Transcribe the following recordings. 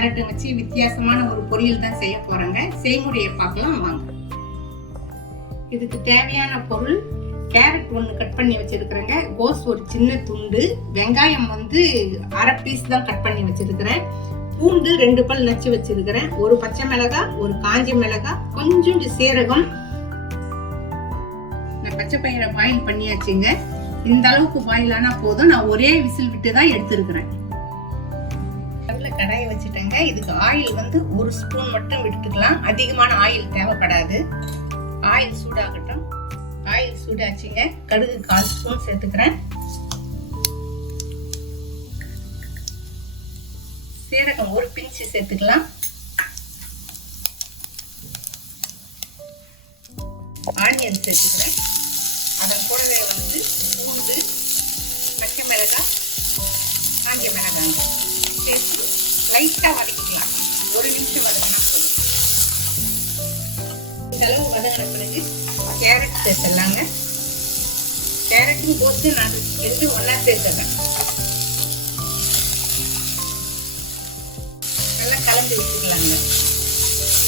கேரட்டும் வச்சு வித்தியாசமான ஒரு பொரியல் தான் செய்ய போறேங்க. செய்முறையை பார்க்கலாம் வாங்க. இதுக்கு தேவையான பொருள் கேரட் ஒன்று கட் பண்ணி வச்சிருக்கிறேங்க, கோஸ் ஒரு சின்ன துண்டு, வெங்காயம் வந்து அரை பீஸ் தான் கட் பண்ணி வச்சிருக்கிறேன், பூண்டு 2 பல் நச்சு வச்சிருக்கிறேன், ஒரு பச்சை மிளகாய், ஒரு காஞ்ச மிளகாய், கொஞ்சம் சீரகம். நான் பச்சை பயிரை பாயில் பண்ணியாச்சுங்க. இந்த அளவுக்கு பாயில் ஆனா போதும். நான் ஒரே விசில் விட்டு தான் எடுத்திருக்கிறேன். கடாயை வச்சுட்டேங்க. இதுக்கு ஆயில் வந்து 1 ஸ்பூன் மட்டும் விட்டுக்கலாம், அதிகமான ஆயில் தேவைப்படாது. ஆயில் சூடாகட்டும். ஆயில் சூடாச்சுங்க. கடுகு 1/4 ஸ்பூன் சேர்த்துக்கிறேன். சீரகம் ஒரு பிஞ்சு சேர்த்துக்கலாம். ஆனியன் சேர்த்துக்கிறேன். அதன் கூடவே வந்து பூண்டு, பச்சை மிளகாய், காஞ்ச மிளகாய் சேர்த்து லைட்டா வதக்கிக்கலாம். 1 நிமிஷம் வதக்கினா போதும். இந்த அளவு வதங்கின பிறகு கேரட் சேர்த்துடலாங்க. கேரட்டும் கோஸும் நான் 2 ஒண்ணா சேர்த்துறேன். நல்லா கலந்து வச்சுக்கலாங்க.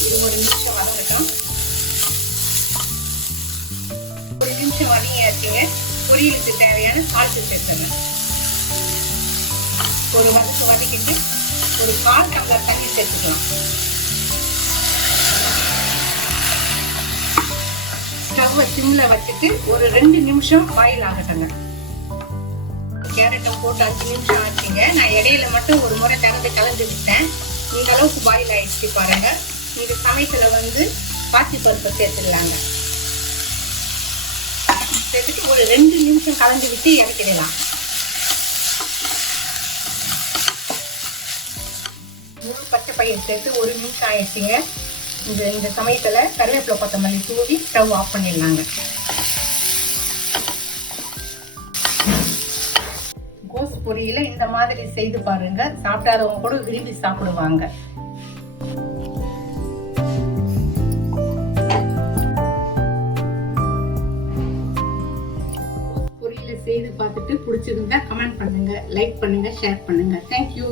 இது 1 நிமிஷம் வதங்கட்டும். 1 நிமிஷம் வதங்கியாச்சுங்க. பொரியலுக்கு தேவையான சால்ட் சேர்த்துறேன். ஒரு வதக்கு வதக்கிட்டு ஒரு 1/4 டம்ளர் தண்ணி சேர்த்துக்கலாம். ஸ்டவ்வை சிம்ல வச்சுட்டு ஒரு 2 நிமிஷம் பாயில் ஆகட்டுங்க. கேரட்டை போட்டு 5 நிமிஷம் ஆச்சுங்க. நான் இடையில மட்டும் ஒரு முறை கலந்து விட்டேன். இந்த அளவுக்கு பாயில் ஆயிடுச்சு பாருங்க. இந்த சமயத்துல வந்து பாசி பருப்பை சேர்த்துடலாங்க. சேர்த்துட்டு ஒரு 2 நிமிஷம் கலந்து விட்டு இறக்கிடலாம். முழு பச்சை பயிர் சேர்த்து 1 நிமிஷம் ஆயிடுச்சுங்க. இந்த சமயத்துல கருவேப்பிலை கொத்தமல்லி தூவி ஸ்டவ் ஆஃப் பண்ணிடலாங்க. கோஸ் பொரியல இந்த மாதிரி செய்து பாருங்க. சாப்பிடாதவங்க கூட விரும்பி சாப்பிடுவாங்க. பொரியல செய்து பார்த்துட்டு பிடிச்சிருந்தா கமெண்ட் பண்ணுங்க, லைக் பண்ணுங்க, ஷேர் பண்ணுங்க. தேங்க்யூ.